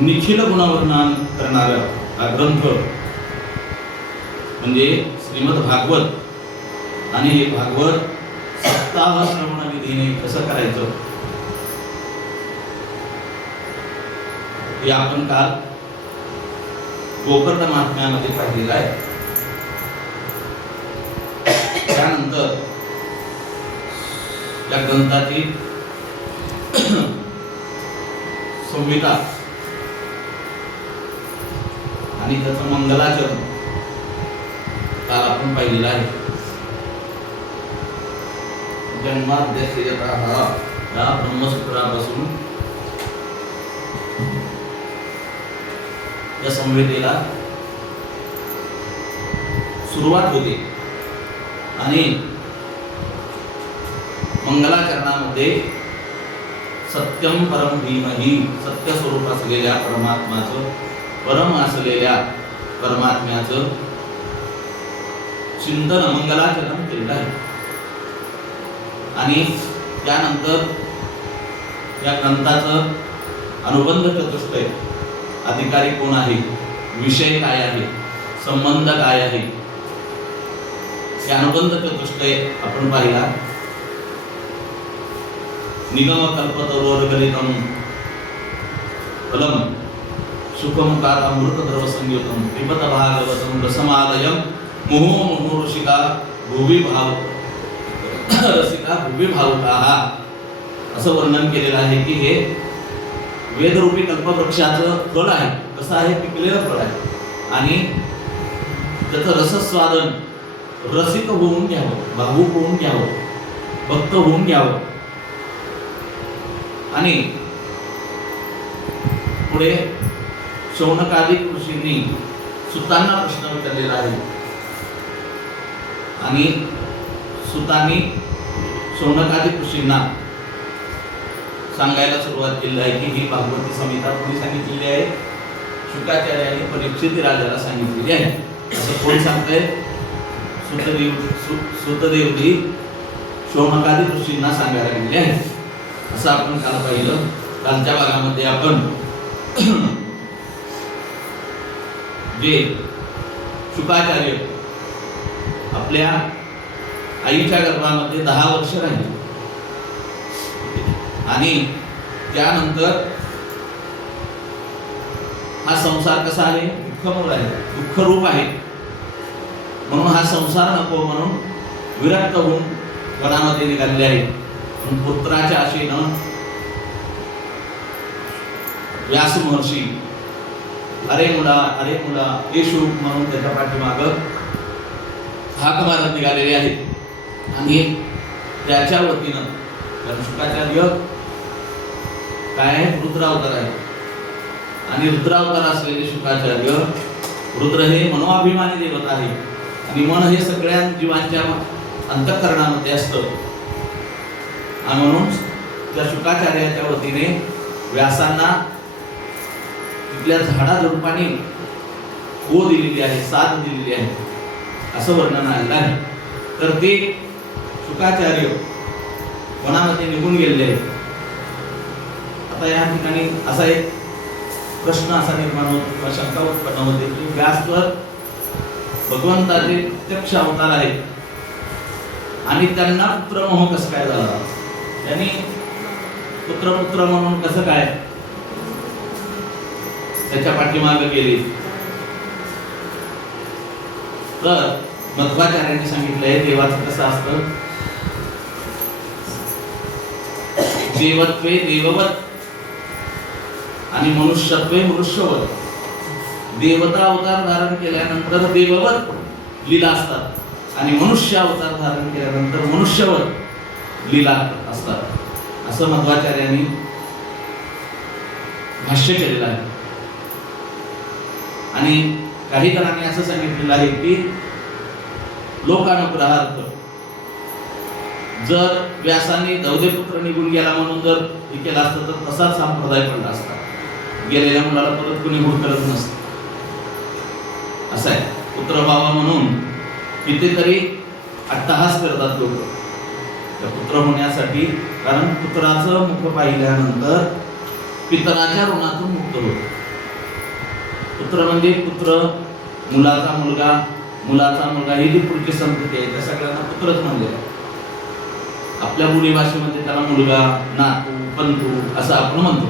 निखिल गुणवर्णन करणारा हा ग्रंथ म्हणजे श्रीमद भागवत। आणि हे भागवत सप्ताह श्रवण विधीने कसं करायचं हे आपण काल गोकर्ण महात्म्यामध्ये पाहिलेलं आहे। त्यानंतर या ग्रंथाची संहिता आणि त्याचं मंगलाचरण काल आपण पाहिलेलं आहे. जन्माद्यस्य हा या ब्रह्मसूत्रापासून या संहितेला सुरुवात होते आणि मंगलाचरणामध्ये सत्यम परम धीमहि, सत्य स्वरूप असलेल्या परमात्माचं, परम असलेल्या परमात्म्याचं चिंतन मंगलाचरण केलेलं आहे. आणि त्यानंतर या ग्रंथाचं अनुबंध चतुष्टय, अधिकारी कोण आहे, विषय काय आहे, संबंध काय आहे, हे अनुबंध चतुष्टय आपण पाहिला. निगम कल्पतरोर्गलितम फलम सुखमुखात अमृतद्रव संयुतम पिबत भागवतम रसमालयम मुहुर्मुहुः रसिका भुवि भाव रसिका भुवि भावुकाः, असं वर्णन केलेलं आहे की हे वेदरूपी कल्पवृक्षाचं फळ आहे. कसं आहे, पिकलेलं फळ आहे आणि त्याचं रसस्वादन रसिक होऊन घ्यावं, भावुक होऊन घ्यावं, भक्त होऊन घ्यावं. आणि पुढे शौनकादिक ऋषींनी सुतांना प्रश्न विचारलेला आहे आणि सुतांनी शौनकादिक ऋषींना सांगायला सुरुवात केली आहे की ही भागवती संहिता कोणी सांगितलेली आहे, शुकाचार्याने परीक्षित राजाला सांगितलेली आहे. असं कोण सांगतंय, सुतदेवजी शौनकादिक ऋषींना सांगायला गेले आहे. असं आपण काल पाहिलं. कालच्या भागामध्ये आपण जे शुकाचार्य आपल्या आईच्या गर्भामध्ये 10 वर्ष राहिले आणि त्यानंतर हा संसार कसा आहे, दुःखमूळ आहे, दुःखरूप आहे. म्हणून हा संसार नको म्हणून विरक्त होऊन वनामध्ये निघालेले आहे. पण पुत्राच्या आशेनं व्यास महर्षी अरे मुला येशू म्हणून त्याच्या पाठीमागं हाक मारत निघालेले आहेत. आणि त्याच्या वतीनं कारण शुकाचार्य काय आहे, रुद्रावतार आहे आणि रुद्रावतार असलेले शुकाचार्य, रुद्र हे मनोअभिमानी देवता आहे आणि मन हे सगळ्या जीवांच्या अंतःकरणामध्ये असतं. आणि म्हणून त्या शुकाचार्याच्या वतीने व्यासांना तिथल्या झाडाझुडपांनी ओ दिलेली आहे, साथ दिलेली आहे, असं वर्णन आलेलं आहे. तर ते शुकाचार्य वनामध्ये निघून गेलेले आहेत. आता या ठिकाणी असा एक प्रश्न असा निर्माण होतो किंवा शंका उत्पन्न होते की व्यासवर भगवंताचे प्रत्यक्ष अवतार आहेत आणि त्यांना पुत्रमोह कसं काय झाला, त्यांनी पुत्र म्हणून कसं काय त्याच्या पाठीमागे गेले. तर मध्वाचार्यांनी सांगितलंय देवाचं कसं असतं, देवत्वे देववत आणि मनुष्यत्वे मनुष्यवत. देवता अवतार धारण केल्यानंतर देववत लीला असतात आणि मनुष्य अवतार धारण केल्यानंतर मनुष्यवत लीला असतात, असं मध्वाचार्यांनी भाष्य केलेलं आहे. आणि काही जणांनी असं सांगितलेलं आहे की लोकानुग्रहार्थ जर व्यासांनी दौदेपुत्र निघून गेला म्हणून जर हे केलं असतं तर तसाच संप्रदाय पडला असता, गेलेल्या मुलाला परत कुणी गुण करत नसतं. असं आहे, पुत्रभावा म्हणून कितीतरी अट्टहास करतात लोक त्या पुत्र होण्यासाठी. कारण पुत्राचं मुख पाहिल्यानंतर पितराच्या ऋणातून मुक्त होतो. पुत्र म्हणजे पुत्र, मुलाचा मुलगा ही जी पुढची संतती आहे त्या सगळ्यांना पुत्रच म्हणले. आपल्या बोली भाषेमध्ये त्याला मुलगा, नातू, पंतू असं आपण म्हणतो.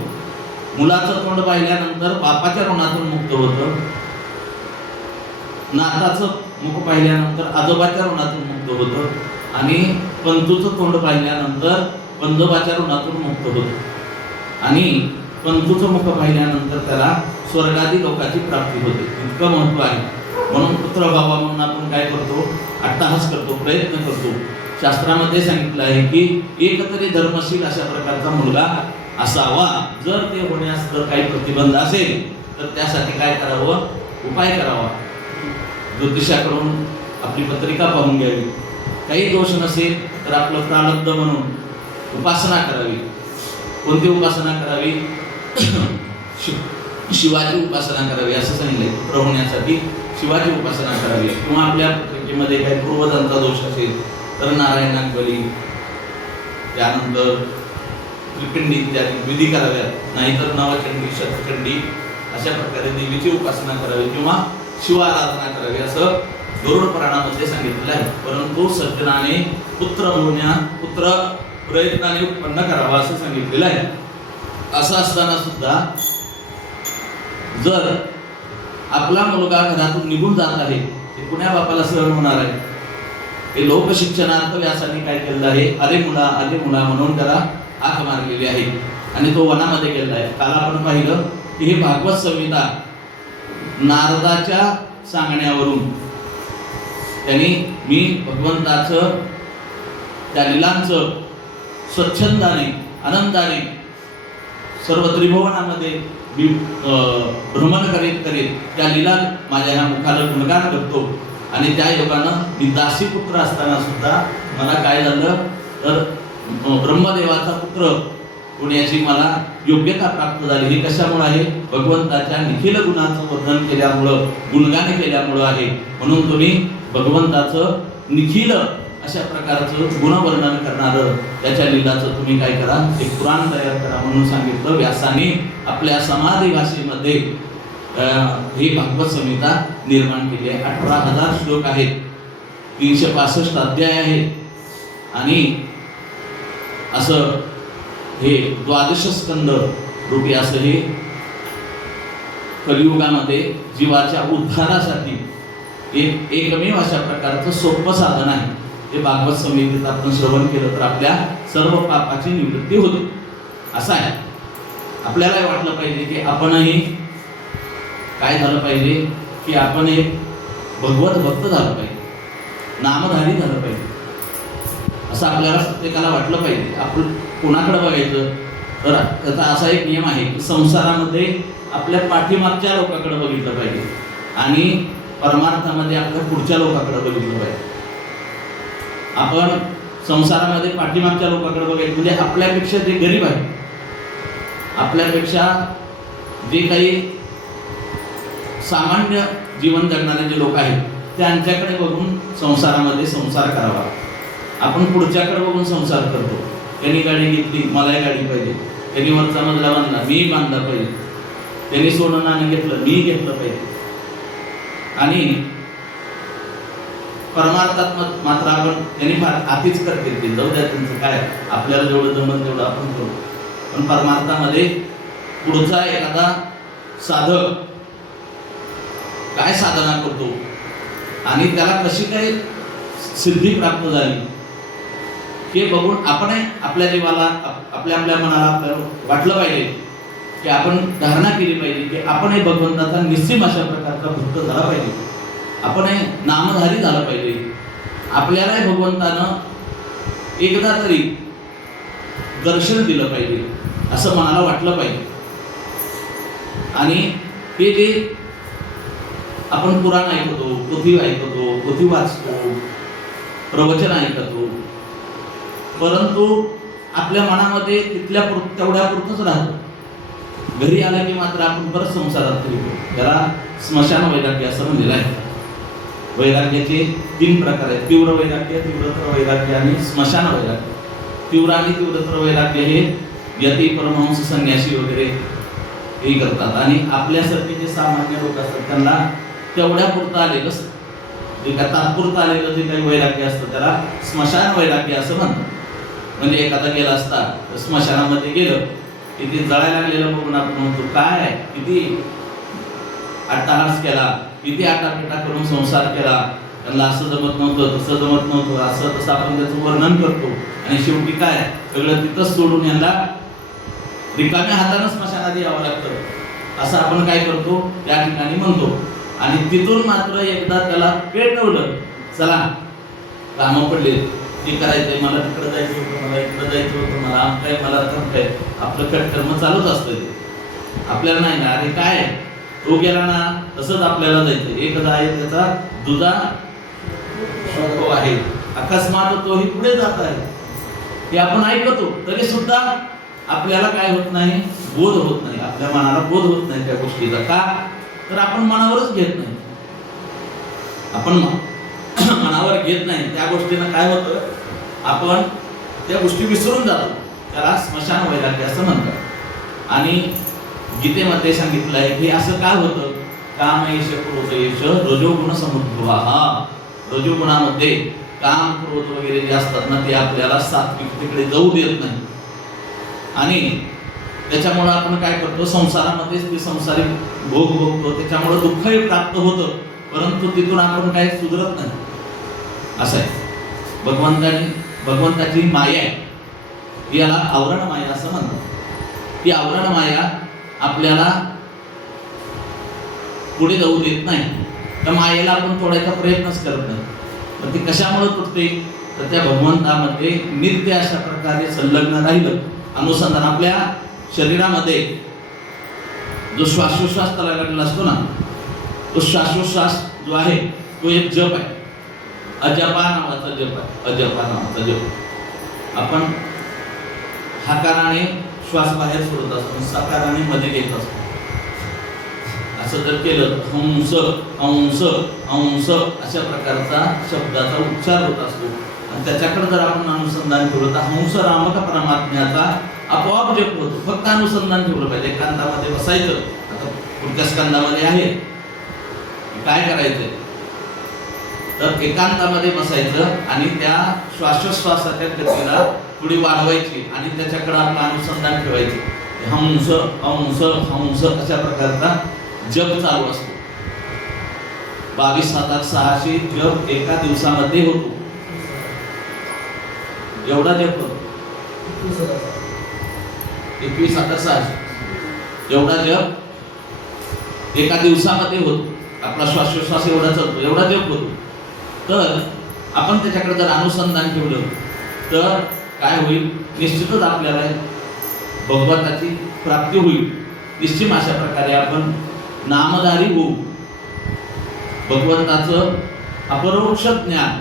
मुलाचं तोंड पाहिल्यानंतर बापाच्या ऋणातून मुक्त होतं, नाताचं मुख पाहिल्यानंतर आजोबाच्या ऋणातून मुक्त होतं आणि पंतूचं तोंड पाहिल्यानंतर पंजोबाच्या ऋणातून मुक्त होतो आणि पंतूचं मुख पाहिल्यानंतर त्याला स्वर्गादी लोकाची प्राप्ती होते. इतकं महत्व आहे. म्हणून पुत्रभावा म्हणून आपण काय करतो, अट्टहास करतो, प्रयत्न करतो. शास्त्रामध्ये सांगितलं आहे की एकतरी धर्मशील अशा प्रकारचा मुलगा असावा. जर ते होण्यास जर काही प्रतिबंध असेल तर त्यासाठी काय करावं, उपाय करावा. ज्योतिषाकडून आपली पत्रिका पाहून घ्यावी. काही दोष नसेल तर आपलं प्रारब्ध म्हणून उपासना करावी. कोणती उपासना करावी? शिवाची उपासना करावी असं सांगितलंय. पुत्र होण्यासाठी शिवाची उपासना करावी. किंवा आपल्या पत्रिकेमध्ये काही पूर्वजांचा दोष असेल तर नारायणाक बली, त्यानंतर त्रिपिंडी इत्यादी विधी कराव्यात. नाहीतर नवचंडी, शतचंडी अशा प्रकारे देवीची उपासना करावी किंवा शिव आराधना करावी असं गरुड पुराणामध्ये सांगितलेलं आहे. परंतु सज्जनाने पुत्र प्रयत्नाने उत्पन्न करावा असं सांगितलेलं आहे. असं असताना सुद्धा जर आपला मुलगा घरातून निघून जात आहे ते कुण्या बापाला सहन होणार आहे? हे लोकशिक्षणार्थ व्यासाने काय केलेलं आहे, अरे मुला म्हणून त्याला हाक मारलेली आहे आणि तो वनामध्ये गेलेला आहे. काल आपण पाहिलं की हे भागवत संहिता नारदाच्या सांगण्यावरून त्यांनी मी भगवंताचं त्या लीलांचं स्वच्छंदाने आनंदाने सर्व त्रिभुवनामध्ये भ्रमण करीत त्या लीला माझ्या ह्या मुखाला गुणगान करतो. आणि त्या योगानं मी दासी पुत्र असताना सुद्धा मला काय झालं तर ब्रह्मदेवाचा पुत्र होण्याची मला योग्यता प्राप्त झाली. हे कशामुळे आहे? भगवंताच्या निखिल गुणाचं वर्णन केल्यामुळं, गुणगान केल्यामुळं आहे. म्हणून तुम्ही भगवंताचं निखिल अशा प्रकारचं गुणवर्णन करणारं त्याच्या लीलाचं तुम्ही काय करा, एक पुराण तयार करा म्हणून सांगितलं व्यासाने. आपल्या समाधी भाषेमध्ये ही भागवत संहिता निर्माण केली आहे. 18,000 श्लोक आहेत, 365 अध्याय आहेत आणि असं हे 12 स्कंद रूपी असं हे कलियुगामध्ये जीवाच्या उद्धारासाठी एकमेव अशा प्रकारचं सोपं साधन आहे. हे भागवत संहितेत आपण श्रवण केलं तर आपल्या सर्व पापाची निवृत्ती होते. असं आहे. आपल्याला वाटलं पाहिजे की आपणही काय झालं पाहिजे की आपण एक भगवत भक्त झालं पाहिजे, नामधारी झालं पाहिजे असं आपल्याला प्रत्येकाला वाटलं पाहिजे. आपण कोणाकडे बघायचं तर त्याचा असा एक नियम आहे की संसारामध्ये आपल्या पाठीमागच्या लोकांकडे बघितलं पाहिजे आणि परमार्थामध्ये आपल्या पुढच्या लोकांकडे बघितलं पाहिजे. आपण संसारामध्ये पाठीमागच्या लोकांकडे बघायचं म्हणजे आपल्यापेक्षा जे गरीब आहे, आपल्यापेक्षा जे काही सामान्य जीवन जगणारे जे लोक आहेत त्यांच्याकडे बघून संसारामध्ये संसार करावा. आपण पुढच्याकडे बघून संसार करतो. त्यांनी गाडी घेतली, मला गाडी पाहिजे. त्यांनी वरचा मजला बांधला, मी बांधला पाहिजे. त्यांनी सोनं नाणं घेतलं, मी घेतलं पाहिजे. आणि परमार्थात मात्र आपण त्यांनी फार आतीच करते ते जाऊ द्या त्यांचं काय, आपल्याला जेवढं जमत तेवढं आपण करू. पण परमार्थामध्ये पुढचा एखादा साधक काय साधना करतो आणि त्याला कशी काय सिद्धी प्राप्त झाली हे बघून आपण आपल्या जीवाला आपल्या मनाला वाटलं पाहिजे की आपण धारणा केली पाहिजे की आपणही भगवंताचा निश्चिम अशा प्रकारचा भक्त झाला पाहिजे. आपण नामधारी झालं पाहिजे. आपल्यालाही भगवंतानं एकदा तरी दर्शन दिलं पाहिजे असं मनाला वाटलं पाहिजे. आणि ते जे आपण पुराण ऐकतो, पोथी ऐकतो, पोथी वाचतो, प्रवचन ऐकतो, परंतु आपल्या मनामध्ये तेवढ्या पुरतच राहतो. घरी आलं की मात्र आपण परत संसारात फिरतो. त्याला स्मशान वैराग्य असं म्हणलेलं आहे. वैराग्याचे 3 प्रकार आहेत: तीव्र वैराग्य, तीव्रतर वैराग्य आणि स्मशान वैराग्य. तीव्र आणि तीव्रतर वैराग्य हे यती, परमहंस, संन्यासी वगैरे हे करतात. आणि आपल्यासारखे जे सामान्य लोक असतात त्यांना तेवढ्या पुरतं आलेलं जे काय तात्पुरतं आलेलं जे काही वैराग्य असतं त्याला स्मशान वैराग्य असं म्हणतात. म्हणजे एखादा गेला असता स्मशानामध्ये गेलं की ते जळायला लागलेलं बघून आपण म्हणतो काय किती अट्टाहास केला, किती आटापिटा करून संसार केला, त्यांना असं जमत नव्हतं, तसं जमत नव्हतं, असं तसं आपण त्याचं वर्णन करतो आणि शेवटी काय सगळं तिथंच सोडून यांना रिकाम्या हातानं स्मशानात यावं लागतं असं आपण काय करतो त्या ठिकाणी म्हणतो. आणि तिथून मात्र एकदा त्याला पेटवलं, चला कामं पडले, ते करायचंय, मला तिकडे जायचं होतं, मला इकडे जायचं होतं, मला आमकाय मला काय, आपलं कर्म चालूच असतं ते. आपल्याला नाही ना, अरे काय तो गेला ना तसंच आपल्याला जायचं. एक आहे त्याचा दुजा तो आहे, अकस्मात तोही पुढे जात आहे, हे आपण ऐकतो तरी सुद्धा आपल्याला काय होत नाही, बोध होत नाही, आपल्या मनाला बोध होत नाही त्या गोष्टीचा. का तर आपण मनावरच घेत नाही, आपण मनावर घेत नाही त्या गोष्टीनं काय होतं, आपण त्या गोष्टी विसरून जातो. त्याला स्मशान वैराग्य असं म्हणतात. आणि गीतेमध्ये सांगितलं आहे की असं काय होतं, कामयश क्रोधयश रजोगुण समुद्भवा. रजोगुणामध्ये काम क्रोध वगैरे जे असतात ना ते आपल्याला सात्विकतेकडे जाऊ देत नाही. आणि त्याच्यामुळे आपण काय करतो, संसारामध्येच ते संसारिक भोग भोगतो, त्याच्यामुळे दुःखही प्राप्त होतं, परंतु तिथून आपण काही सुधरत नाही. असं आहे. भगवंताची माया आहे, याला आवरण माया असं म्हणतात. ती आवरण माया आपल्याला पुढे जाऊ देत नाही. त्या मायेला आपण तोडायचा प्रयत्नच करत नाही. पण ती कशामुळे तुटते, तर त्या भगवंतामध्ये नित्य अशा प्रकारे संलग्न राहिलं अनुसंधान. आपल्या शरीरामध्ये जो श्वासोश्वास त्याला लागलेला असतो ना, तो श्वासोश्वास जो आहे तो एक जप आहे, अजपा नावाचा जप आहे, अजपा नावाचा जप. आपण हाकाराने श्वास बाहेर सोडत असतो, सकाराने मध्ये घेत असतो. असं जर केलं हंस हंस हंस अशा प्रकारचा शब्दाचा उच्चार होत असतो. आणि त्याच्याकडे जर आपण अनुसंधान ठेवलं तर हंस रामक परमात्म्याचा आपोआप जप होतो. फक्त अनुसंधान ठेवलं पाहिजे, एकांतामध्ये बसायचं. आता पुढच्या स्कंदामध्ये आहे काय करायचंय, तर एकांतामध्ये बसायचं आणि त्या श्वासोश्वासाच्या गतीला थोडी वाढवायची आणि त्याच्याकडे आपलं अनुसंधान ठेवायचं. हंस हंस हंस अशा प्रकारचा जप चालू असतो. 22,600 जप एका दिवसामध्ये होतो. एवढा जप होतो, 21,600 एवढा जप एका दिवसामध्ये होतो. आपला श्वासोश्वास एवढा चालतो, एवढा जप होतो. तर आपण त्याच्याकडे जर अनुसंधान ठेवलं तर काय होईल, निश्चितच आपल्याला भगवंताची प्राप्ती होईल. निश्चित अशा प्रकारे आपण नामधारी होऊ. भगवंताचं अपरोक्ष ज्ञान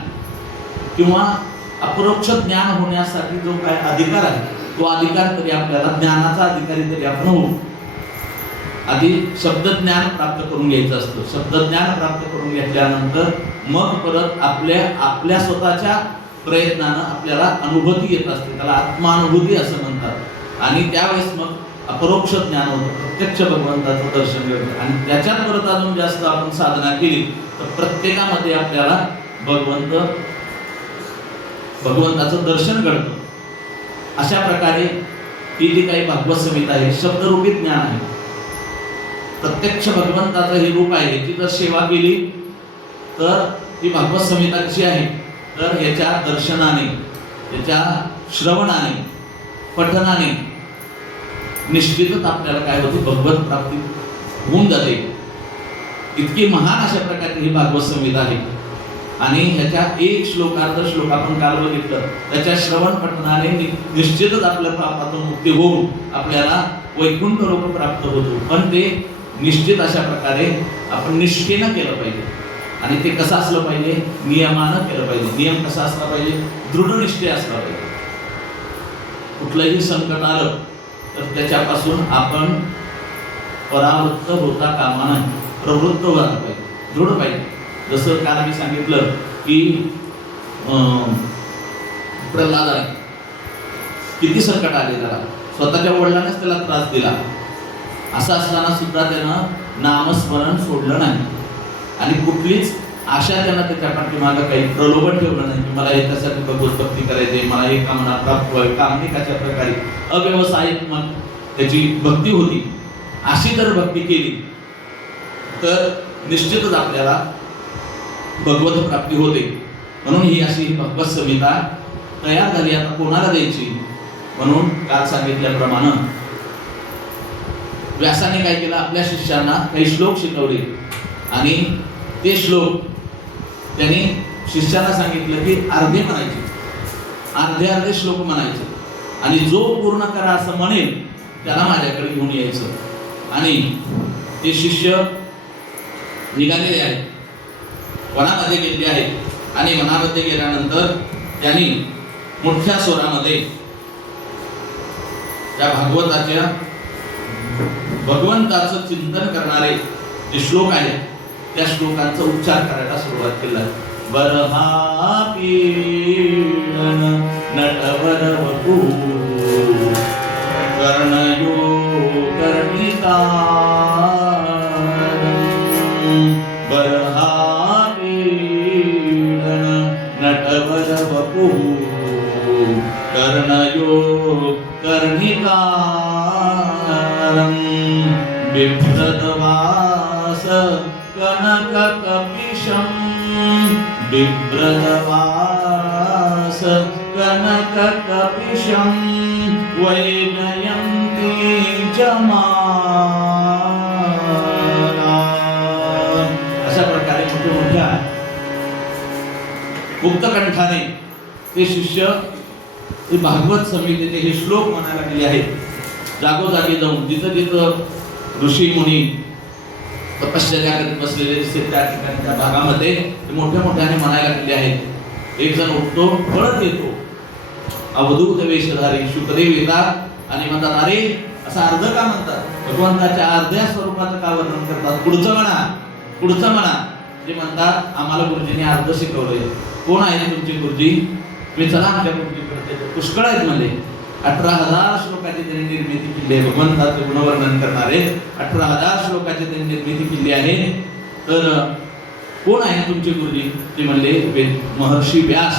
किंवा अपरोक्ष ज्ञान होण्यासाठी जो काय अधिकार आहे तो अधिकार तरी आपल्याला, ज्ञानाचा अधिकारी तरी आपण होऊ. आधी शब्दज्ञान प्राप्त करून घ्यायचं असतं. शब्दज्ञान प्राप्त करून घेतल्यानंतर मग परत आपल्या स्वतःच्या प्रयत्नानं आपल्याला अनुभूती येत असते, त्याला आत्मानुभूती असं म्हणतात. आणि त्यावेळेस मग अपरोक्ष ज्ञान होतं, प्रत्यक्ष भगवंताचं दर्शन घडतं. आणि त्याच्यात परत अजून जास्त आपण साधना केली तर प्रत्येकामध्ये आपल्याला भगवंताचं दर्शन घडतं. अशा प्रकारे ही जी काही भागवत संहिता आहे शब्दरूपी ज्ञान आहे. प्रत्यक्ष भगवंताचं हे रूप आहे. याची जर सेवा केली तर ही भागवत संहिता कशी आहे, तर याच्या दर्शनाने, याच्या श्रवणाने, पठनाने निश्चितच आपल्याला काय होते, भगवत प्राप्ती होऊन जाते. इतकी महान अशा प्रकारची ही भागवत संहिता आहे. आणि ह्याच्या एक श्लोक, अर्ध श्लोक आपण काल बघितलं, त्याच्या श्रवण पठनाने निश्चितच आपल्या पापातून मुक्ती होऊन आपल्याला वैकुंठ लोक प्राप्त होतो. पण ते निश्चित अशा प्रकारे आपण निष्ठेनं केलं पाहिजे. आणि ते कसं असलं पाहिजे, नियमानं केलं पाहिजे. नियम कसा असला पाहिजे, दृढ निष्ठे असला पाहिजे. कुठलंही संकट आलं तर त्याच्यापासून आपण परावृत्त होता कामा नाही, प्रवृत्त व्हायला पाहिजे, दृढ पाहिजे. जसं काल मी सांगितलं की प्रल्हाद आहे, किती संकट आले त्याला, स्वतःच्या वडिलांनाच त्याला त्रास दिला. असं असताना सुद्धा त्यानं नामस्मरण सोडलं नाही. आणि कुठलीच आशा त्यानं त्याच्या पाठीमागं काही प्रलोभन ठेवलं नाही की मला याच्यासाठी भगवत भक्ती करायची, मला हे कामना प्राप्त व्हावी. कामने कशा प्रकारे अव्यवसायिक मग त्याची भक्ती होती. अशी जर भक्ती केली तर निश्चितच आपल्याला भगवत प्राप्ती होते. म्हणून ही अशी भगवत संहिता तयार झाली. आता कोणाला द्यायची म्हणून काल सांगितल्याप्रमाणे व्यासाने काय केलं, आपल्या शिष्यांना काही श्लोक शिकवले आणि ते श्लोक त्यांनी शिष्याला सांगितलं की अर्धे म्हणायचे, अर्धे अर्धे श्लोक म्हणायचे आणि जो पूर्ण करा असं म्हणेल त्याला माझ्याकडे घेऊन यायचं. आणि ते शिष्य निघालेले आहेत, वनामध्ये गेलेले आहेत आणि वनामध्ये गेल्यानंतर त्यांनी मोठ्या स्वरामध्ये त्या भागवताच्या भगवंताचं चिंतन करणारे जे श्लोक आहेत त्या श्लोकांचा उच्चार करायला सुरुवात केला. बरहा पीडन नटवर वपू कर्णयो कर्णिका बरहा पीडन नटवर वपू कर्णयो कर्णिका बिभ्रतवास कनक कपिशं बिभ्रतवास कनक कपिशं वैनयन्ती जमाला. अशा प्रकारे मोठ्या मुक्तकंठाने ते शिष्य ते भागवत संहितेचे हे श्लोक म्हणायला लागले आहेत. जागोजागी जाऊन जिथं जिथं ऋषी मुनी तपश्चर्या करत बसलेले दिसते त्या ठिकाणी त्या भागामध्ये ते मोठ्या मोठ्याने म्हणायला लागले आहेत. एक जण उठतो, पळत येतो, अवधूत वेशधारी शुकदेव येतात आणि म्हणतात, अरे असं अर्ध का म्हणतात, भगवंताच्या अर्ध्या स्वरूपाचं का वर्णन करतात, पुढचं म्हणा, पुढचं म्हणा. ते म्हणतात, आम्हाला गुरुजींनी अर्ध शिकवलंय. कोण आहे तुमचे गुरुजी? मी चला आमच्या गुरुजीकडे. पुष्कळ आहेत म्हणजे 18,000 श्लोकाची त्यांनी निर्मिती केली आहे. भगवंताचे गुणवर्णन करणारे 18,000 श्लोकाची त्यांनी निर्मिती केली आहे. तर कोण आहे तुमचे गुरुजी? ते म्हणले, महर्षी व्यास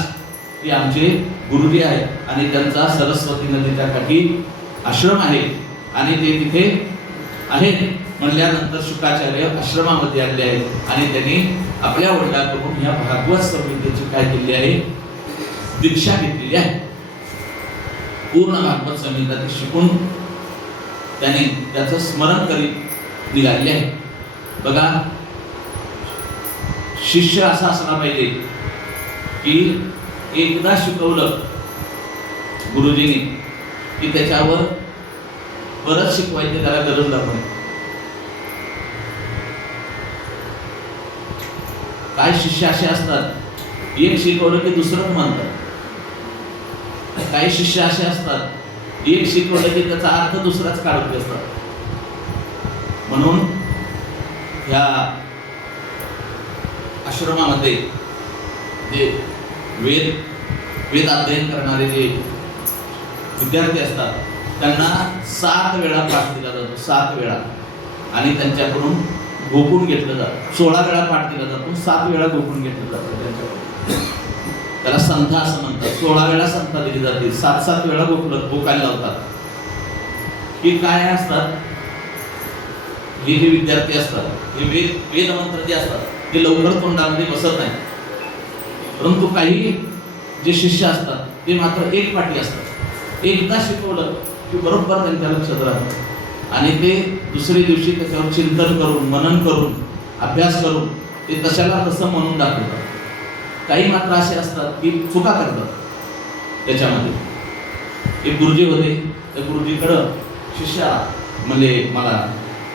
हे आमचे गुरुजी आहेत आणि त्यांचा सरस्वती नदीच्या काठी आश्रम आहे आणि ते तिथे आहेत. म्हणल्यानंतर शुकाचार्य आश्रमामध्ये आले आहेत आणि त्यांनी आपल्या वडिलांकडून या भागवत संहितेची काय केली आहे, दीक्षा घेतलेली आहे. पूर्ण भागवत संहिता ते शिकून त्याने त्याचं स्मरण करीत निघाले आहे. बघा, शिष्य असा असला पाहिजे की एकदा शिकवलं गुरुजींनी की त्याच्यावर परत शिकवायची त्याला गरज लागते. काय शिष्य असे असतात, एक शिकवलं की दुसरं म्हणतात. काही शिष्य असे असतात, एक शिकवलं की त्याचा अर्थ दुसराच काढत असतात. म्हणून या आश्रमामध्ये जे वेद अध्ययन करणारे जे विद्यार्थी असतात त्यांना 7 वेळा पाठ दिला जातो, 7 वेळा. आणि त्यांच्याकडून गोपून घेतलं जातं. 16 वेळा पाठ दिला जातो, 7 वेळा गोपून घेतलं जातं त्यांच्याकडून. त्याला संथा असं म्हणतात. 16 वेळा संथा दिली जाते, 7-7 वेळा गोकायला लावतात. हे काय असतात, हे जे विद्यार्थी असतात हे वेद मंत्र जे असतात ते लवकर तोंडामध्ये बसत नाही. परंतु काही जे शिष्य असतात ते मात्र एक पाठी असतात. एकदा शिकवलं की बरोबर त्यांच्या लक्षात राहतं आणि ते दुसऱ्या दिवशी त्याच्यावर चिंतन करून, मनन करून, अभ्यास करून ते तशाला तसं म्हणून दाखवतात. काही मात्र असे असतात की चुका करतात. त्याच्यामध्ये एक गुरुजी होते, त्या गुरुजीकडं शिष्य म्हणजे मला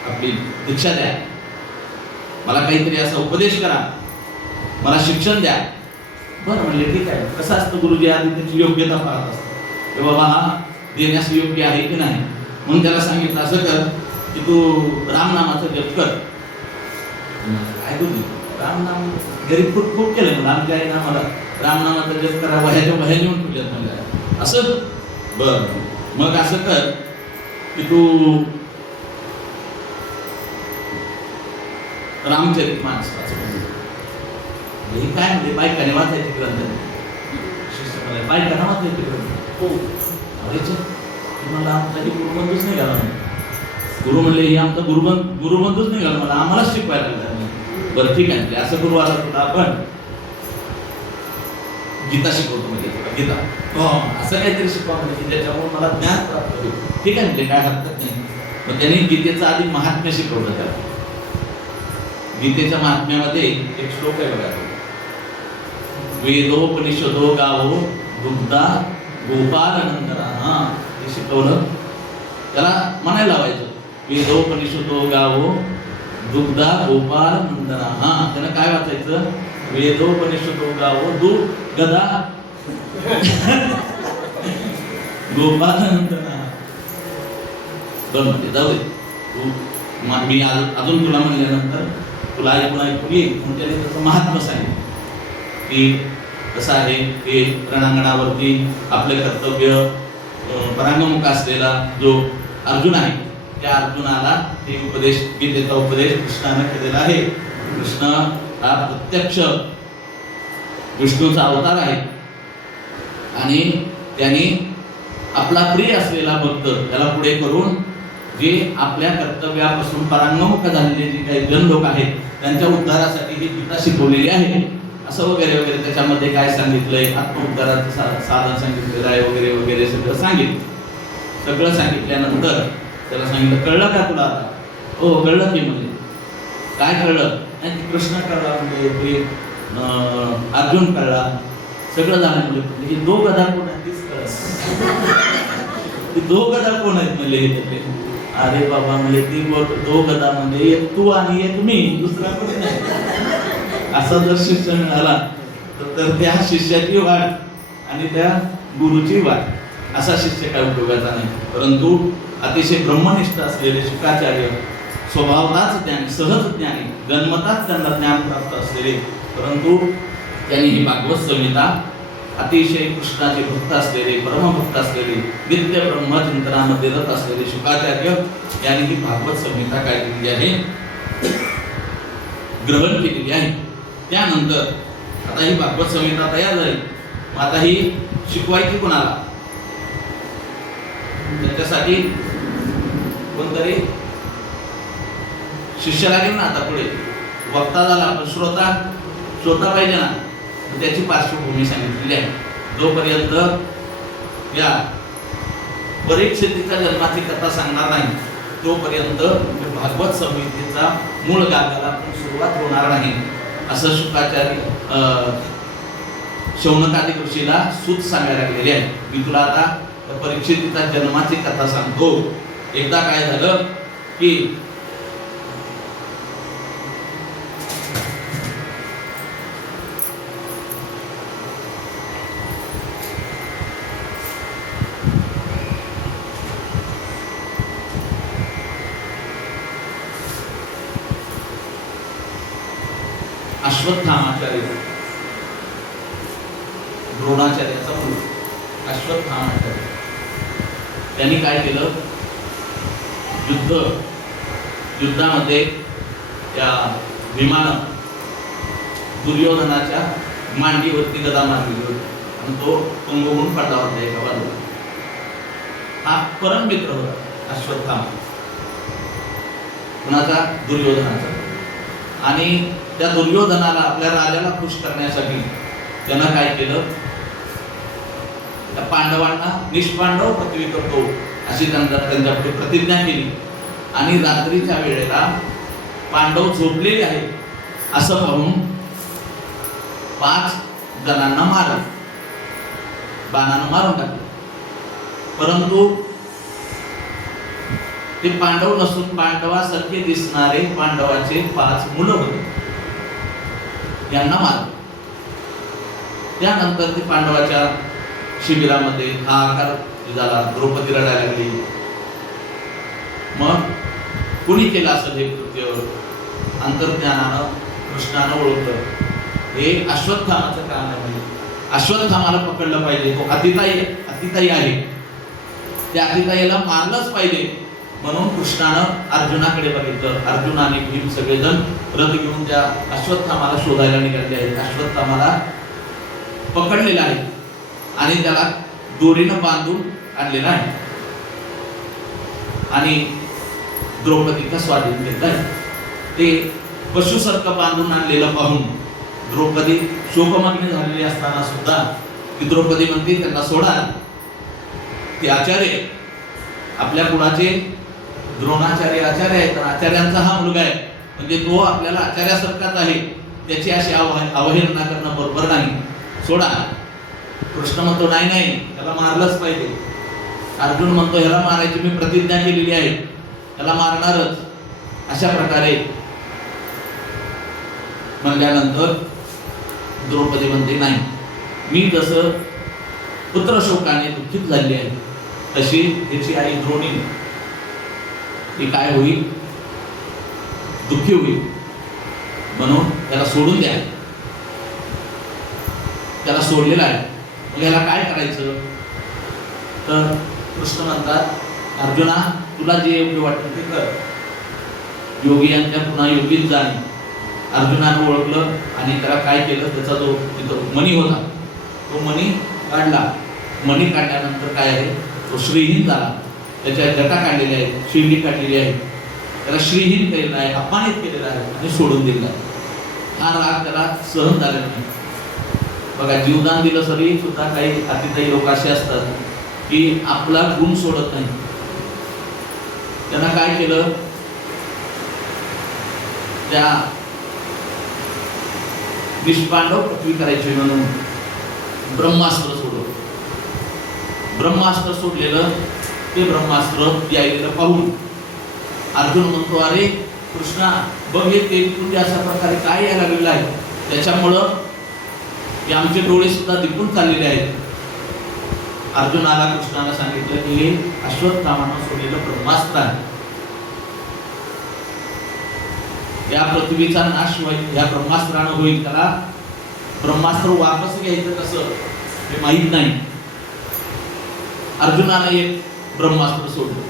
आपली दीक्षा द्या, मला काहीतरी असा उपदेश करा, मला शिक्षण द्या. बरं म्हणले, ठीक आहे. कसं असतं, गुरुजी आधी त्याची योग्यता पाहत असतात की बाबा हा देण्यास योग्य आहे की नाही. म्हणून त्याला सांगितलं, असं कर की तू रामनामाचं जप कर. काय गुरुजी, रामनाम घरी खूप केलं मला, आमच्या आईनं मला रामनामाचं जप करा, वह्या घेऊन ठेवल्यात म्हणलं. असं बरं, मग असं कर की तू रामचरितमानस वाच. हे काय म्हणजे बायकाने वाचायचे ग्रंथ, बायकांना वाचायचे ग्रंथ. हो, मला आमचा गुरुबंधूच नाही घाला. गुरु म्हणले, हे आमचा गुरुबंधूच नाही घाला, मला आम्हालाच शिकवायला लागला. बरं ठीक आहे, असं करू आता तुला आपण गीता शिकवतो, म्हणजे गीता असं काहीतरी शिकवा म्हणजे की ज्याच्यामुळे मला ज्ञान प्राप्त होईल. ठीक आहे म्हणजे काय हरकत नाही. मग त्यांनी गीतेचं आधी महात्म्य शिकवलं त्याला. गीतेच्या महात्म्यामध्ये एक श्लोक आहे बघा, वेदोपनिषदो गावो दुग्धा गोपालनंदना. हे शिकवलं त्याला म्हणायला लावायचं, वेदोपनिषदो गावो दुग्धा गोपालनंदना. त्याला काय वाचायचं, वेदोपनिषदो गावो गदा गोपालनंदना. बरं म्हणजे जाऊ दे, मी अजून तुला म्हणल्यानंतर तुला ऐकून येईल. त्याने त्याचं महात्म्य सांगितलं की कसं आहे ते रणांगणावरती आपले कर्तव्य परांगमुख असलेला जो अर्जुन आहे, त्या अर्जुनाला हे उपदेश, गीतेचा उपदेश कृष्णाने केलेला आहे. कृष्ण हा प्रत्यक्ष विष्णूचा अवतार आहे आणि त्याने आपला प्रिय असलेला भक्त त्याला पुढे करून जे आपल्या कर्तव्यापासून परांगमुख झालेले जे काही जन लोक आहेत त्यांच्या उद्धारासाठी ही गीता शिकवलेली आहे, असं वगैरे वगैरे. त्याच्यामध्ये काय सांगितलंय, आत्मउद्धाराचं साधन सांगितलेलं आहे वगैरे वगैरे सगळं सांगितल्यानंतर त्याला सांगितलं, कळलं का तुला आता? हो कळलं की. म्हणजे काय कळलं? नाही कृष्ण कळला, म्हणजे अर्जुन कळला, सगळं झालं. म्हणजे दो गदा कोण आहेत तीच कळलं. दो गदा कोण आहेत म्हणजे हे त्यातले? अरे बाबा म्हणजे ती दो गदा म्हणजे एक तू आणि एक मी, दुसरा कोणी नाही. असा जर शिष्य मिळाला तर त्या शिष्याची वाट आणि त्या गुरुची वाट, असा शिष्य काय उपयोगाचा नाही. परंतु अतिशय ब्रह्मनिष्ठ असलेले शुकाचार्य, स्वभावताच ज्ञानी, सहज ज्ञानी, जन्मताच त्यांना ज्ञान प्राप्त असलेले, परंतु त्यांनी ही भागवत संहिता अतिशय कृष्णाचे भक्त असलेले, परमभक्त असलेले, नित्य ब्रह्मचिंतनामध्ये रत असलेले शुकाचार्य यांनी ही भागवत संहिता काय केलेली आहे, ग्रहण केलेली आहे. त्यानंतर आता ही भागवत संहिता तयार झाली. आता ही शिकवायची कोणाला? त्याच्यासाठी कोणतरी शिष्य लागेल ना. आता पुढे वक्ता झाला, पण श्रोता पाहिजे ना. त्याची पार्श्वभूमी सांगितलेली आहे. जोपर्यंत या परीक्षितीच्या जन्माची कथा सांगणार नाही तोपर्यंत भागवत संहितेचा मूळ गाथाला सुरुवात होणार नाही, असं शुकाचार्य शौनकादिक ऋषीला सूत सांगायला गेलेले आहे. मी तुला आता परीक्षितीच्या जन्माची कथा सांगतो. एकदा काय झालं की अश्वत्थामाचार्य, द्रोणाचार्याचा मुलगा अश्वत्थामाचार्य, त्यांनी काय केलं, युद्धामध्ये त्या भीमानं दुर्योधनाच्या मांडीवरती गदा मारली होती आणि तो पंग होऊन पडला होता एका बाजूला. हा परम मित्र होता अश्वत्थामा, कुणाचा? दुर्योधनाचा. आणि त्या दुर्योधनाला, आपल्या राजाला खुश करण्यासाठी त्यानं काय केलं, त्या पांडवांना निष्पांडव पृथ्वी करतो अशी त्यांच्यापुढे प्रतिज्ञा केली. आणि रात्रीच्या वेळेला पांडव झोपलेले आहेत असं पाहून 5 जणांना मारलं, बाणानं मारून टाकलं. परंतु ते पांडव नसून पांडवासारखे दिसणारे पांडवाचे 5 मुलं होते, यांना मारलं. त्यानंतर ते पांडवाच्या शिबिरामध्ये हाहाकार झाला, द्रौपदी रडायला लागली. मग कुणी केलं असं हे कृत्य? अंतर्ज्ञानानं कृष्णानं ओळखलं, हे अश्वत्थामाचं काम आहे. अश्वत्थामाला पकडलं पाहिजे, तो अतिताई आहे, त्या अतिताईला मारलंच पाहिजे. म्हणून कृष्णानं अर्जुनाकडे बघितलं. अर्जुन आणि भीम सगळेजण रथ घेऊन त्या अश्वत्थामाला शोधायला निघाले आहेत. अश्वत्थामाला पकडलेला आहे आणि त्याला दोरीनं बांधून आणलेला आहे आणि द्रौपदीचा स्वाधीन घेतला आहे. ते पशुसारखं बांधून आणलेलं पाहून द्रौपदी शोकमग्न झालेली असताना सुद्धा ती द्रौपदी म्हणते त्यांना सोडा. ते आचार्य आपल्या कुळाचे द्रोणाचार्य आचार्य आहेत, आचार्यांचा हा मुलगा आहे म्हणजे तो आपल्याला आचार्यासारखाच आहे, त्याची अशी अवहेलना करणं बरोबर नाही, सोडा. कृष्ण म्हणतो नाही नाही त्याला मारलंच पाहिजे. अर्जुन म्हणतो ह्याला मारायची मी प्रतिज्ञा केलेली आहे, त्याला मारणारच. अशा प्रकारे म्हणल्यानंतर द्रौपदी म्हणते नाही, मी जसं पुत्र शोकाने दुःखित झाली आहे तशी त्याची आई द्रोणी ती काय होईल, दुःखी होईल. म्हणून त्याला सोडून द्या. त्याला सोडलेला आहे, मग याला काय करायचं. तर कृष्ण म्हणतात अर्जुना तुला जे योग्य वाटतं ते कर. योगियांच्या पुन्हा योगीत जाणे. अर्जुनानं ओळखलं आणि त्याला काय केलं, त्याचा जो तिथं मणी होता तो मणी काढला. मणी काढल्यानंतर काय आहे, तो श्रीहीन झाला. त्याच्या जटा काढलेल्या आहेत, शिवली काढलेली आहे, त्याला श्रीहीन केलेला आहे, अपमानित केलेला आहे आणि सोडून दिलेला आहे. हा राग त्याला सहन झालेला नाही. बघा जीवदान दिलं तरी सुद्धा काही अतिशय लोक असे असतात की आपला गुण सोडत नाही. त्यांना काय केलं, त्या निष्पांडव पृथ्वी करायची म्हणून ब्रह्मास्त्र सोडलं. ब्रह्मास्त्र सोडलेलं ते ब्रह्मास्त्र यायलेलं पाहून अर्जुन म्हणतो अरे कृष्णा बघ हे तेलकुंडी अशा प्रकारे काय यायला लागलेलं आहे, त्याच्यामुळं हे आमचे डोळे सुद्धा दिपून चाललेले आहेत. अर्जुनाला कृष्णाला सांगितलं की हे अश्वत्थामानं सोडलेलं ब्रह्मास्त्र आहे. या पृथ्वीचा नाश होईल, या ब्रह्मास्त्रानं होईल. त्याला ब्रह्मास्त्र वापस घ्यायचं कसं हे माहीत नाही. अर्जुनाने एक ब्रह्मास्त्र सोडलं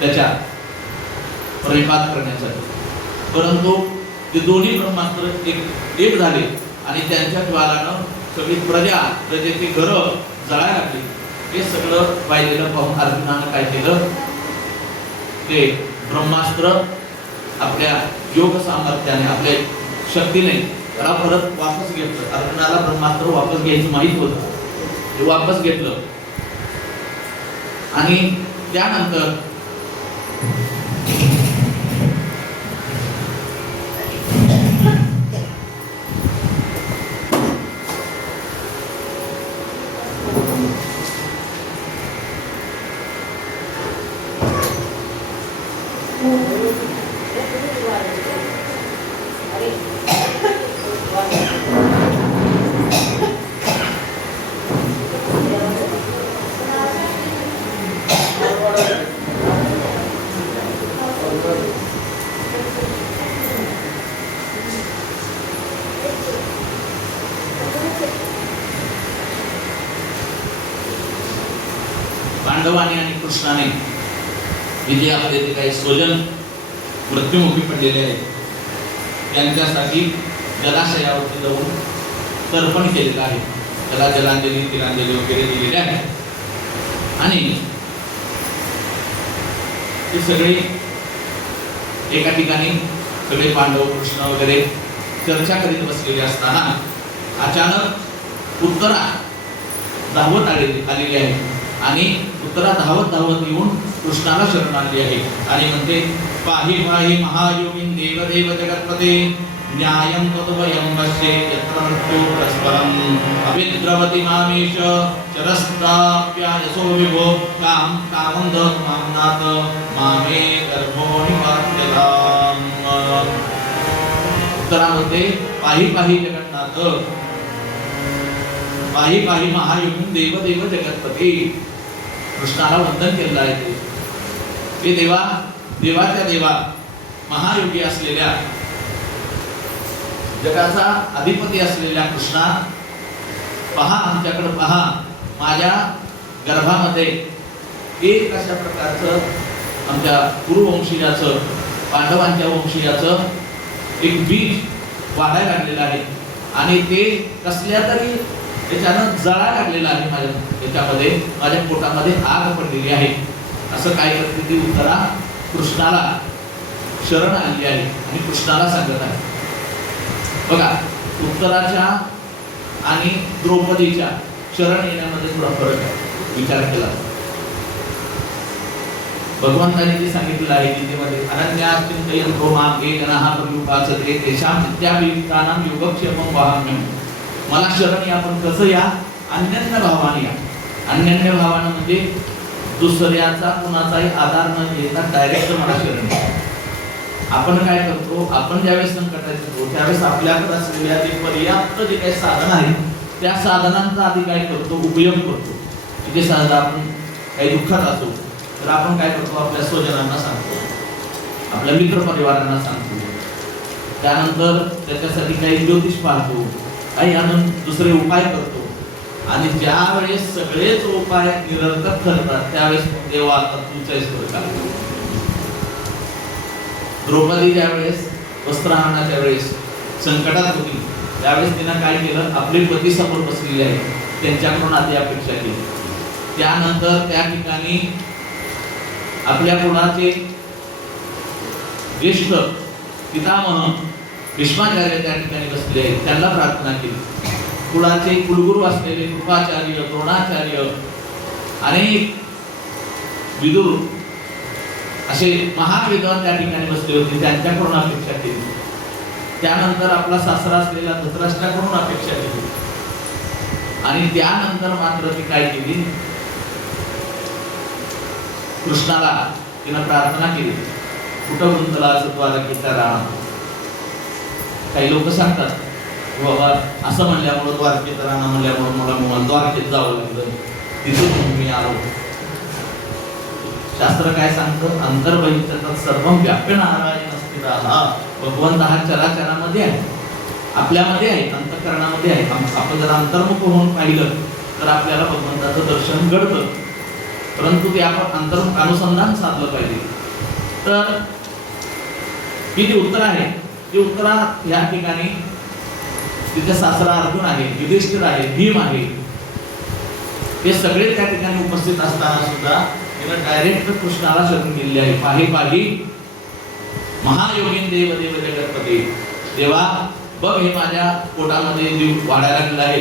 त्याच्या परिपात करण्यासाठी, परंतु ते दोन्ही ब्रह्मास्त्र एक झाले आणि त्यांच्या ज्वालानं सगळी प्रजेची घरं जळायला लागली. हे सगळं पाहिलेलं पाहून अर्जुनानं काय केलं, ते ब्रह्मास्त्र आपल्या योग सामर्थ्याने आपल्या शक्तीने त्याला परत वापस घेतलं. अर्जुनाला ब्रह्मास्त्र वापस घ्यायचं माहीत होतं, ते वापस घेतलं. आणि त्यानंतर पांडवाने आणि कृष्णाने हे जे आपले ते काही स्वजन मृत्युमुखी पडलेले आहेत त्यांच्यासाठी जलाशयावरती जाऊन तर्पण केलेलं आहे. त्याला जलांजली तिलांजली वगैरे दिलेले आहे. आणि ते सगळे एका ठिकाणी सगळे पांडव कृष्ण वगैरे चर्चा करीत बसलेले असताना अचानक उत्तरा धावत आलेली आहे आणि उत्तरा धावत येऊन कृष्णाला शरण आली आहे आणि म्हणते पाहि पाहि महायोगिन देवदेव जगत्पते न्यायं तद्वयं वश्ये यत्र मृत्यो परस्परम् अविद्रवति मामेश चरस्ताप्यायसो विभो काम कामंद मामनाथ मामे गर्भो निपात्यताम्. उत्तरामध्ये पाहि पाहि जगन्नाथ, पाहि पाहि महायोगिन देवदेव जगत्पते, कृष्णाला वंदन केलेलं आहे. ते देवाच्या देवा महायोगी असलेल्या जगाचा अधिपती असलेल्या कृष्णा, पहा आमच्याकडे पहा, माझ्या गर्भामध्ये एक अशा प्रकारचं आमच्या पूर्ववंशीयाचं पांडवांच्या वंशीयाचं एक बीज वाढायला लागलेलं आहे आणि ते कसल्या तरी त्याच्यानं जळायला लागलेलं आहे. माझ्या त्याच्यामध्ये माझ्या पोटामध्ये आग पडलेली आहे. असं काय करते ती उत्तरा कृष्णाला शरण आली आहे आणि कृष्णाला सांगत आहे बघा, उत्तराच्या आणि द्रौपदीच्या शरण येण्यामध्ये थोडा फरक आहे, विचार केला. भगवंतांनी जे सांगितलेलं आहे गीतेमध्ये, अनन्याश्चिंतयन्तो मां ये जनाः पर्युपासते तेषां नित्याभियुक्तानां योगक्षेमं वहाम्यहम्. मला शरण या, पण कसं या? अन्यन्य भावाने या. अन्यन्य भावानं म्हणजे दुसऱ्याचा कुणाचाही आधार न घेता डायरेक्ट मला शरण या. आपण काय करतो, आपण ज्यावेळेस संकटात येतो त्यावेळेस आपल्याकडे असलेल्या जे पर्याप्त जे काही साधन आहेत त्या साधनांचा आधी काय करतो, उपयोग करतो. म्हणजे सहज आपण काही दुःखात असतो तर आपण काय करतो, आपल्या स्वजनांना सांगतो, आपल्या मित्र परिवारांना सांगतो, त्यानंतर त्याच्यासाठी काही ज्योतिष पाहतो, काही अजून दुसरे उपाय करतो. आणि ज्या वेळेस सगळेच उपाय निरर्थक ठरतात त्यावेळेस देवा आता तुमचाच कर. द्रौपदी ज्यावेळेस वस्त्रहरणाच्या वेळेस संकटात होती त्यावेळेस तिनं काय केलं, आपले पती समोर बसलेले आहेत त्यांच्याकडून आधी अपेक्षा केली. त्यानंतर त्या ठिकाणी आपल्या कुळाचे ज्येष्ठ पितामह भीष्माचार्य त्या ठिकाणी बसले आहेत, त्यांना प्रार्थना केली. कुळाचे कुलगुरू असलेले कृपाचार्य, द्रोणाचार्य, अनेक विदुर असे महान विद्वान त्या ठिकाणी बसले होते, त्यांच्याकडून अपेक्षा केली. त्यानंतर आपला सासरा असलेला धृतराष्ट्राकडून अपेक्षा केली. आणि त्यानंतर मात्र ती काय केली, कृष्णाला तिनं प्रार्थना केली, कुठं गुंतला असं द्वारकेचा राणा. काही लोक सांगतात बाबा असं म्हणल्यामुळं द्वारकेचा राणा म्हणल्यामुळं मला द्वारकेत जावं लागलं, तिथून मी आलो. शास्त्र काय सांगतं, अंतर्बहिष्टात सर्वं व्याप्य नारायण स्थितः. भगवंत हा चराचरामध्ये आहे, आपल्यामध्ये आहे, अंतःकरणामध्ये आहे. आपण जर अंतर्मुख होऊन पाहिलं तर आपल्याला भगवंताचं दर्शन घडतं, परंतु ते आपण अनुसंधान साधलं पाहिजे. तर ही जी उत्तर आहे, ती उत्तरा या ठिकाणी तिथे सासरा अर्जुन आहे, युधिष्ठिर आहे, भीम आहे, हे सगळे त्या ठिकाणी उपस्थित असताना सुद्धा तिनं डायरेक्ट कृष्णाला शरण गेलेली आहे. पाही पाही महायोगीन देव देव जगतपते. देवा बघ, हे माझ्या पोटामध्ये जीव वाढायला लागलेला आहे,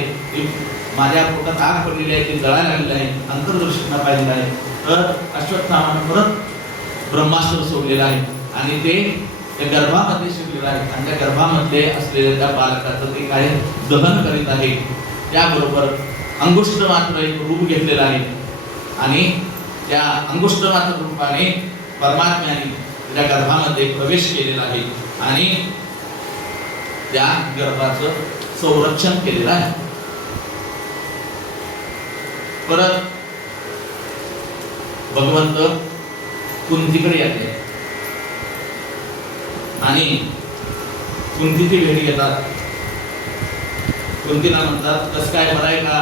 माझ्या पोटात आग पडलेली आहे, ते जळायला लागलेलं आहे, अंतर्दर्शना पाहिलेलं आहे. तर अश्वत्थामानं परत ब्रह्मास्त्र सोडलेलं आहे आणि ते गर्भामध्ये शिरलेलं आहे आणि त्या गर्भामध्ये असलेल्या त्या बालकाचं ते काय दहन करीत आहे. त्याबरोबर अंगुष्ठ मात्र एक रूप घेतलेलं आहे आणि त्या अंगुष्ठ मात्र रूपाने परमात्म्याने त्या गर्भामध्ये प्रवेश केलेला आहे आणि त्या गर्भाचं संरक्षण केलेलं आहे. परत भगवंत कुंतीकडे येते आणि कुंतीची भेट घेतात. कुंतीला म्हणतात, कसं काय, बरं आहे का,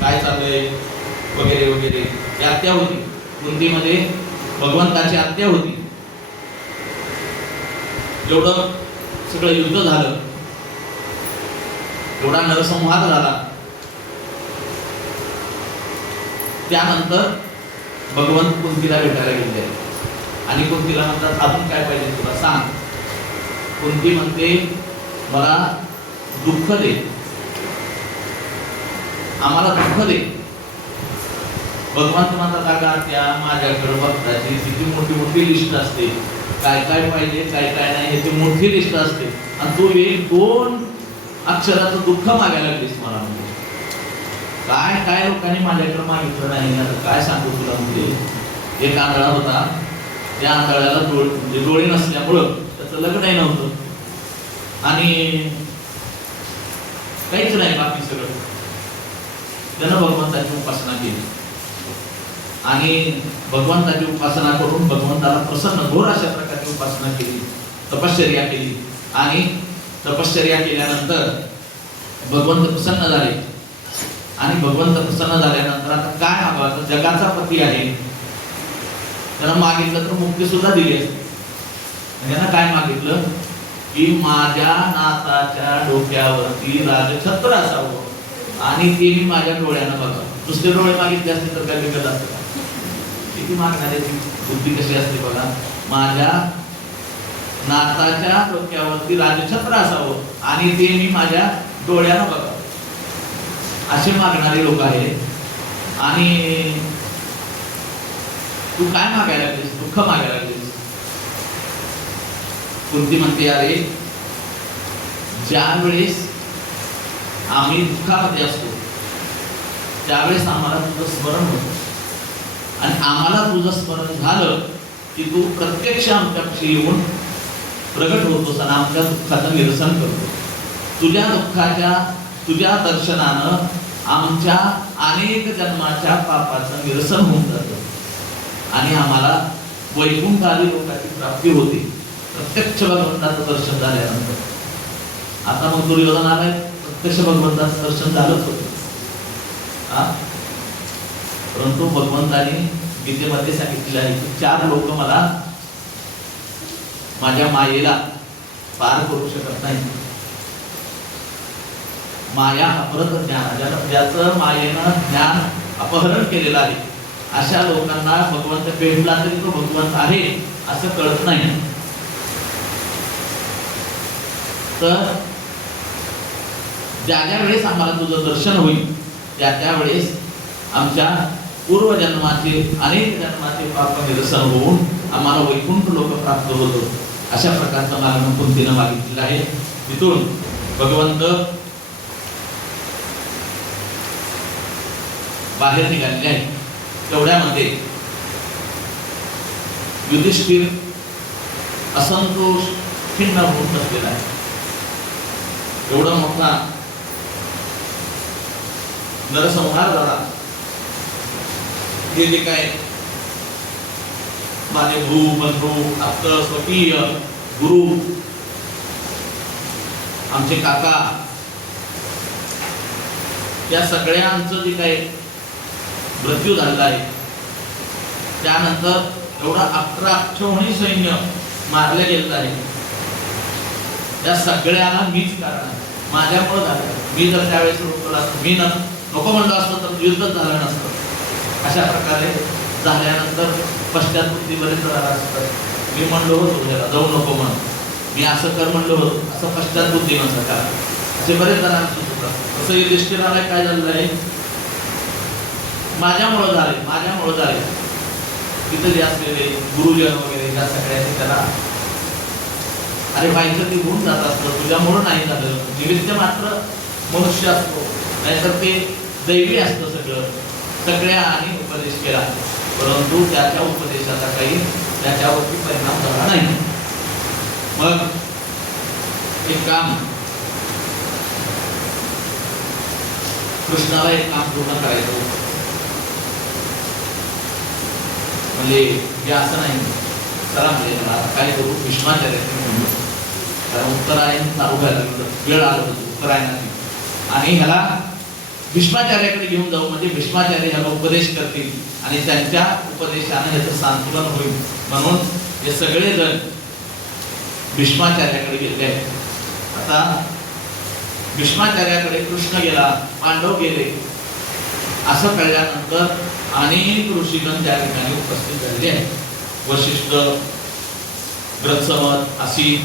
काय चाललंय वगैरे वगैरे. ही आत्या होती कुंतीमध्ये, भगवंताची आत्या होती. जेवढं सगळं युद्ध झालं, एवढा नरसंहार झाला, त्यानंतर भगवंत कुंतीला भेटायला गेले आणि कुंतीला म्हणतात, अजून काय पाहिजे तुला सांग. कुंती म्हणते, मला दुःख दे, आम्हाला दुःख दे. भगवंत म्हणतात, अगं त्या माझ्याकडे भक्ताची किती मोठी मोठी लिस्ट असते, काय काय पाहिजे काय काय नाही ह्याची मोठी लिस्ट असते आणि तू एक दोन अक्षराचं दुःख मागायला लागलीस मला. म्हणजे काय काय लोकांनी माझ्याकडे मागितलं नाही, आता काय सांगू तुला. म्हणजे एक आंधळा होता, त्या आंधळ्याला म्हणजे डोळे नसल्यामुळं त्याचं लग्नही नव्हतं आणि काहीच नाही बाकी सगळं. त्यानं भगवंताची उपासना केली आणि भगवंताची उपासना करून भगवंताला प्रसन्न, घोर अशा प्रकारची उपासना केली, तपश्चर्या केली आणि तपश्चर्या केल्यानंतर भगवंत प्रसन्न झाले आणि भगवंत प्रसन्न झाल्यानंतर आता काय मागावं, जगाचा पती आहे, त्यानं मागितलं तर मुक्ती सुद्धा दिली असते. त्यानं काय मागितलं की माझ्या नाताच्या डोक्यावरती राजछत्र असावं आणि ते मी माझ्या डोळ्यानं बघा. दुसरे डोळे मागितले असते तर काय बिघडलं असतं का? किती मागणाऱ्याची बुद्धी कशी असते बघा. माझ्या नाथाच्या डोक्यावरती राजछत्र असावं आणि ते मी माझ्या डोळ्यानं बघावं असे मागणारे लोक आहेत. आणि तू काय मागायला लागलीस? दुःख मागायला लागलीस. कुंती म्हणते अरे ज्या वेळेस आम्ही दुःखामध्ये असतो त्यावेळेस आम्हाला तुझं स्मरण होतं आणि आम्हाला तुझं स्मरण झालं की तू प्रत्यक्ष आमच्यापाशी येऊन प्रगट होतोस आणि आमच्या दुःखाचं निरसन करतो. तुझ्या दर्शनानं आमच्या अनेक जन्माच्या पापाचं निरसन होऊन जातं आणि आम्हाला वैकुंठादी लोकांची प्राप्ती होते प्रत्यक्ष भगवंताचं दर्शन झाल्यानंतर. आता मग दुर्योधन आलाय, प्रत्यक्ष भगवंताचं दर्शन झालंच होतं. परंतु भगवंताने गीतेमध्ये सांगितलेलं आहे की 4 लोक मला माझ्या मायेला पार करू शकत नाही. माया अपहृत ज्ञान, ज्याचं मायेनं ज्ञान अपहरण केलेलं आहे अशा लोकांना भगवंत भेटला तरी तो भगवंत आहे असं कळत नाही. तर ज्या वेळेस आम्हाला तुझं दर्शन होईल त्या वेळेस आमच्या पूर्वजन्माचे अनेक जन्माचे पाप निरसन होऊन आम्हाला वैकुंठ लोक प्राप्त होतो. अशा प्रकारचं मागणं कुंतीनं मागितलेलं आहे. तिथून भगवंत बाहेर निघालेले आहे. तेवढ्यामध्ये युधिष्ठिर असंतोष खिन्न होऊन बसलेला आहे. एवढा मोठा नरसंहार झाला. हे जे काय माझे भू बंधू आप्त स्वकीय गुरु आमचे काका या सगळ्यांचं जे काही मृत्यू झालेला आहे. त्यानंतर एवढा 11 अक्षौहिणी सैन्य मारले गेलेलं आहे. या सगळ्याला मीच कारण आहे, माझ्यामुळे झालं. मी जर त्यावेळेस रोखलं असतं, मी नको म्हणलं असतं तर युद्धच झालं नसतं. अशा प्रकारे झाल्यानंतर पश्चातबुद्धी बरेच झाला असतं. मी म्हणलो होतो त्याला जाऊ नको म्हणून, मी असं कर म्हणलो होतो, असं पश्चातबुद्धी म्हणतात का असे बरेच जणांचं होतं. असं युधिष्ठिराला काय झालेलं आहे, माझ्यामुळं झाले. तिथं जे असलेले गुरुजन वगैरे या सगळ्याचे त्याला अरे व्हायचं ते होऊन जात असतं, तुझ्यामुळं नाही झालं. निमित्त मात्र मनुष्य असतो, नाहीतर ते दैवी असतं. सगळ्यांनी उपदेश केला परंतु त्याच्या उपदेशाचा काही त्याच्यावरती परिणाम झाला नाही. मग एक काम, कृष्णाला एक काम पूर्ण करायचं होतं. म्हणजे हे असं नाही चला म्हणजे आता काय करू, भीष्माचार्याकडे म्हणलो, कारण उत्तरायण चालू व्हायला वेळ आलं होतं उत्तरायणाची, आणि ह्याला भीष्माचार्याकडे घेऊन जाऊ म्हणजे भीष्माचार्य ह्याला उपदेश करतील आणि त्यांच्या उपदेशाने ह्याचं संतुलन होईल. म्हणून हे सगळे जण भीष्माचार्याकडे गेले आहेत. आता भीष्माचार्याकडे कृष्ण गेला, पांडव गेले असं कळल्यानंतर अनेक ऋषीगण त्या ठिकाणी उपस्थित झालेले आहेत. वशिष्ठ, ग्रत्समत, असी,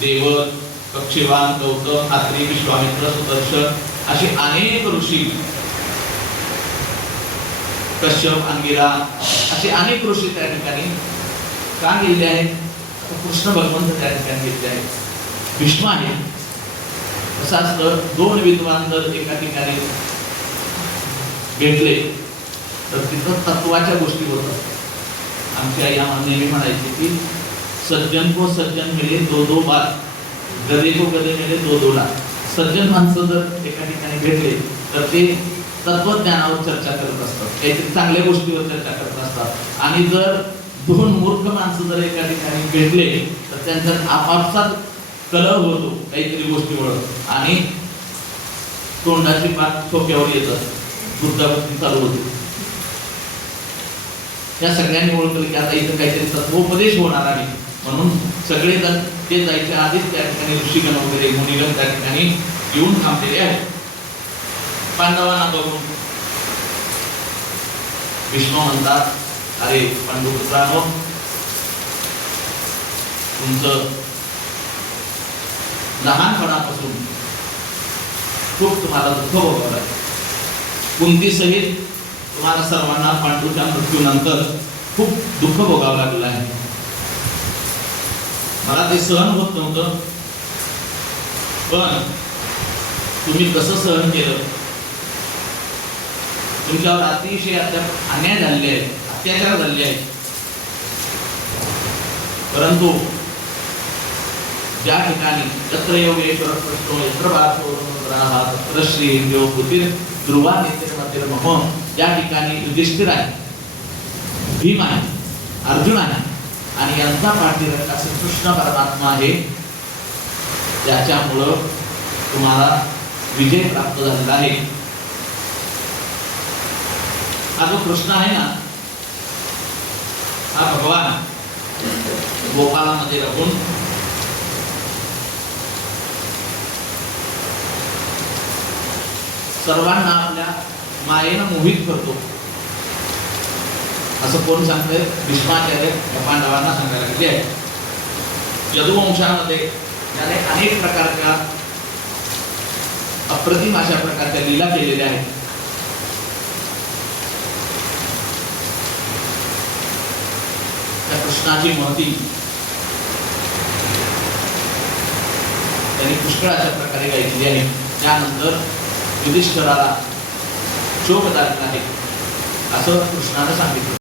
देवक, कक्षीवान, गौतम, अत्री, विश्वामित्र, सुदर्शन असे अनेक ऋषी, कश्यप, अंगिरा असे अनेक ऋषी त्या ठिकाणी का गेलेले आहेत. कृष्ण भगवंत त्या ठिकाणी गेलेले आहेत. भीष्म आहे. असं असतं, 2 विद्वान जर एका ठिकाणी भेटले तर तिथं तत्वाच्या गोष्टी होतात. आमची आई आम्हाला नेहमी म्हणायची की सज्जन को सज्जन मिले 2-2 बार, गधे को गधे मिले 2-2 लाख. सज्जन माणसं जर एका ठिकाणी भेटले तर ते तत्वज्ञानावर चर्चा करत असतात, काहीतरी चांगल्या गोष्टीवर चर्चा करत असतात. आणि जर 2 मूर्ख माणसं जर एका ठिकाणी भेटले तर त्यांच्यात आपापसात कलह होतो काहीतरी गोष्टीमुळे आणि तोंडाची पाठ ठोक्यावर येतात, बुद्धावृत्ती चालू होते. या सगळ्यांनी ओळखलं की आता इथं काहीतरी तत्वोपदेश होणार आहे. म्हणून सगळेजण ते जायच्या आधीच त्या ठिकाणी ऋषीगण वगैरे मुनिगण त्या ठिकाणी येऊन थांबलेले आहेत. पांडवांना बघून भीष्म म्हणतात, अरे पांडुपुत्रांनो, तुमचं लहानपणापासून खूप तुम्हाला दुःख भोगावं लागलं. कुंती सहित तुम्हाला सर्वांना पांडूच्या मृत्यूनंतर खूप दुःख भोगावं लागलं आहे. मला ते सहन होत नव्हतं, पण तुम्ही कसं सहन केलं? तुमच्यावर अतिशय अन्याय झालेले आहे, अत्याचार झालेले आहेत, परंतु ज्या ठिकाणी यत्र योगेश्वर कृष्णो यत्र पार्थो धनुर्धरः तत्र श्रीर्यो बुद्धिर् ध्रुवा नीतिर्मतिर्मम, ज्या ठिकाणी युधिष्ठिर आहे, भीम आहे, अर्जुन आहे आणि यांचा पाठीराखा श्रीकृष्ण परमात्मा आहे, ज्याच्यामुळं तुम्हाला विजय प्राप्त झालेला आहे. हा जो कृष्ण आहे ना, हा भगवान गोपालामध्ये राहून सर्वांना आपल्या मायेनं मोहित करतो. असं कोण सांगतंय? भीष्माचार्य या पांडवांना सांगायला लागले आहे. यदुवंशामध्ये त्याने अनेक प्रकारच्या अप्रतिम अशा प्रकारच्या लीला केलेल्या आहेत. त्या कृष्णाची महती त्यांनी पुष्कळ अशा प्रकारे गायलेली आहे. त्यानंतर युधिष्ठिराला शोक दाखला आहे असं कृष्णानं सांगितलं.